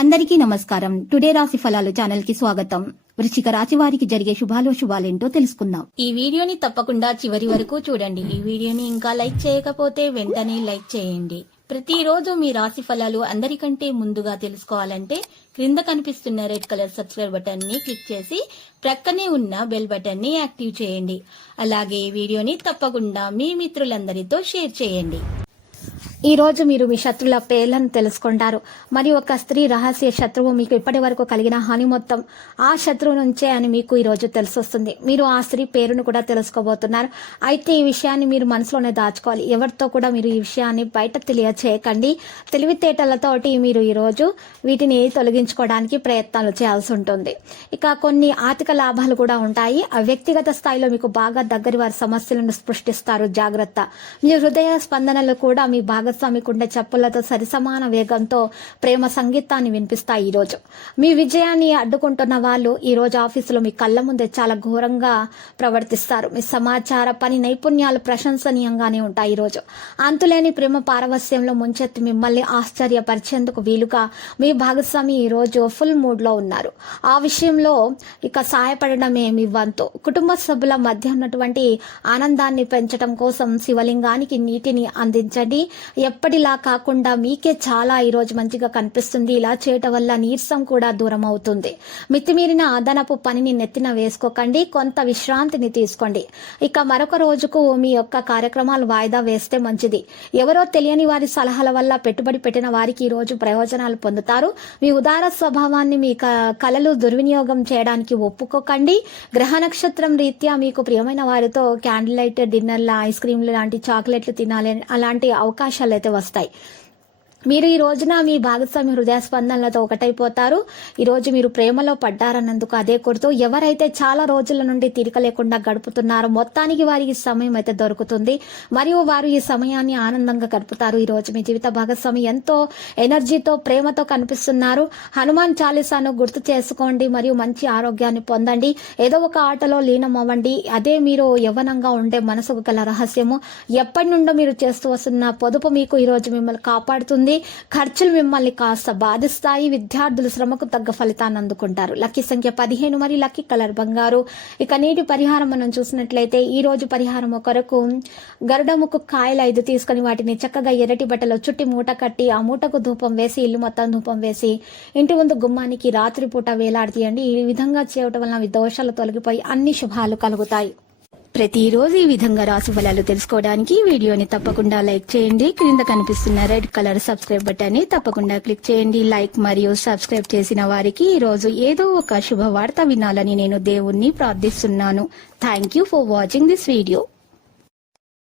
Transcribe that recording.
అందరికీ నమస్కారం. టుడే రాశి ఫలాలు ఛానల్ కి స్వాగతం. వృశ్చిక రాశి వారికి జరిగే శుభాలేంటో తెలుసుకుందాం. ఈ వీడియోని తప్పకుండా చివరి వరకు చూడండి. ఈ వీడియోని ఇంకా లైక్ చేయకపోతే వెంటనే లైక్ చేయండి. ప్రతిరోజు మీ రాశి ఫలాలు అందరికంటే ముందుగా తెలుసుకోవాలంటే క్రింద కనిపిస్తున్న రెడ్ కలర్ సబ్స్క్రైబ్ బటన్ ని క్లిక్ చేసి ప్రక్కనే ఉన్న బెల్ బటన్ ని యాక్టివ్ చేయండి. అలాగే ఈ వీడియోని తప్పకుండా మీ మిత్రులందరితో షేర్ చేయండి. ఈ రోజు మీరు మీ శత్రువుల పేర్లను తెలుసుకుంటారు. మరియు ఒక స్త్రీ రహస్య శత్రువు మీకు ఇప్పటి వరకు కలిగిన హాని మొత్తం ఆ శత్రువు నుంచే అని మీకు ఈ రోజు తెలిసొస్తుంది. మీరు ఆ స్త్రీ పేరును కూడా తెలుసుకోబోతున్నారు. అయితే ఈ విషయాన్ని మీరు మనసులోనే దాచుకోవాలి. ఎవరితో కూడా మీరు ఈ విషయాన్ని బయట తెలియచేయకండి. తెలివితేటలతోటి మీరు ఈ రోజు వీటిని తొలగించుకోవడానికి ప్రయత్నాలు చేయాల్సి ఉంటుంది. ఇక కొన్ని ఆర్థిక లాభాలు కూడా ఉంటాయి. ఆ వ్యక్తిగత స్థాయిలో మీకు బాగా దగ్గరి వారి సమస్యలను సృష్టిస్తారు. జాగ్రత్త. మీ హృదయ స్పందనలు కూడా మీ భాగస్వామి కుండే చెప్పులతో సరిసమాన వేగంతో ప్రేమ సంగీతాన్ని వినిపిస్తాయి. ఈ రోజు మీ విజయాన్ని అడ్డుకుంటున్న వాళ్ళు ఈ రోజు ఆఫీసులో మీ కళ్ళ ముందే చాలా ఘోరంగా ప్రవర్తిస్తారు. మీ సమాచార పని నైపుణ్యాలు ప్రశంసనీయంగానే ఉంటాయి. ఈ రోజు అంతులేని ప్రేమ పారవస్యంలో ముంచెత్తి మిమ్మల్ని ఆశ్చర్యపరిచేందుకు వీలుగా మీ భాగస్వామి ఈ రోజు ఫుల్ మూడ్ లో ఉన్నారు. ఆ విషయంలో ఇక సహాయపడడమే మీ వంతు. కుటుంబ సభ్యుల మధ్య ఉన్నటువంటి ఆనందాన్ని పెంచడం కోసం శివలింగానికి నీటిని అందించండి. ఎప్పటిలా కాకుండా మీకే చాలా ఈ రోజు మంచిగా కనిపిస్తుంది. ఇలా చేయటం వల్ల నీరసం కూడా దూరం అవుతుంది. మితిమీరిన అదనపు పనిని నెత్తిన వేసుకోకండి. కొంత విశ్రాంతిని తీసుకోండి. ఇక మరొక రోజుకు మీ యొక్క కార్యక్రమాలు వాయిదా వేస్తే మంచిది. ఎవరో తెలియని వారి సలహాల వల్ల పెట్టుబడి పెట్టిన వారికి ఈ రోజు ప్రయోజనాలు పొందుతారు. మీ ఉదార స్వభావాన్ని మీ కళలు దుర్వినియోగం చేయడానికి ఒప్పుకోకండి. గ్రహ నక్షత్రం రీత్యా మీకు ప్రియమైన వారితో క్యాండిల్ లైట్ డిన్నర్ల ఐస్ క్రీమ్లు లాంటి చాక్లెట్లు తినాలి అలాంటి అవకాశాలు అయితే వస్తాయి. మీరు ఈ రోజున మీ భాగస్వామి హృదయ స్పందనలతో ఒకటైపోతారు. ఈ రోజు మీరు ప్రేమలో పడ్డారన్నందుకు అదే కొడుతూ ఎవరైతే చాలా రోజుల నుండి తీరిక లేకుండా గడుపుతున్నారో మొత్తానికి వారికి సమయం అయితే దొరుకుతుంది. మరియు వారు ఈ సమయాన్ని ఆనందంగా గడుపుతారు. ఈ రోజు మీ జీవిత భాగస్వామి ఎంతో ఎనర్జీతో ప్రేమతో కనిపిస్తున్నారు. హనుమాన్ చాలీసాను గుర్తు చేసుకోండి మరియు మంచి ఆరోగ్యాన్ని పొందండి. ఏదో ఒక ఆటలో లీనం అవ్వండి. అదే మీరు యవ్వనంగా ఉండే మనసుకు గల రహస్యము. ఎప్పటి నుండో మీరు చేస్తూ వస్తున్న పొదుపు మీకు ఈ రోజు మిమ్మల్ని కాపాడుతుంది. ఖర్చులు మిమ్మల్ని కాస్త బాధిస్తాయి. విద్యార్థులు శ్రమకు తగ్గ ఫలితాన్ని అందుకుంటారు. లక్కీ సంఖ్య 15 మరియు లక్కీ కలర్ బంగారు. ఇక నీటి పరిహారం మనం చూసినట్లయితే ఈ రోజు పరిహారం కొరకు గరుడముకు కాయలు 5 తీసుకుని వాటిని చక్కగా ఎర్రటి బట్టలో చుట్టి మూట కట్టి ఆ మూటకు ధూపం వేసి ఇల్లు మొత్తం ధూపం వేసి ఇంటి ముందు గుమ్మానికి రాత్రిపూట వేలాడతీయండి. ఈ విధంగా చేయటం వలన దోషాలు తొలగిపోయి అన్ని శుభాలు కలుగుతాయి. ప్రతిరోజు ఈ విధంగా రాశి ఫలాలు తెలుసుకోవడానికి వీడియోని తప్పకుండా లైక్ చేయండి. క్రింద కనిపిస్తున్న రెడ్ కలర్ సబ్స్క్రైబ్ బటన్ ని తప్పకుండా క్లిక్ చేయండి. లైక్ మరియు సబ్స్క్రైబ్ చేసిన వారికి ఈ రోజు ఏదో ఒక శుభవార్త వినాలని నేను దేవుణ్ణి ప్రార్థిస్తున్నాను. Thank you for watching this video.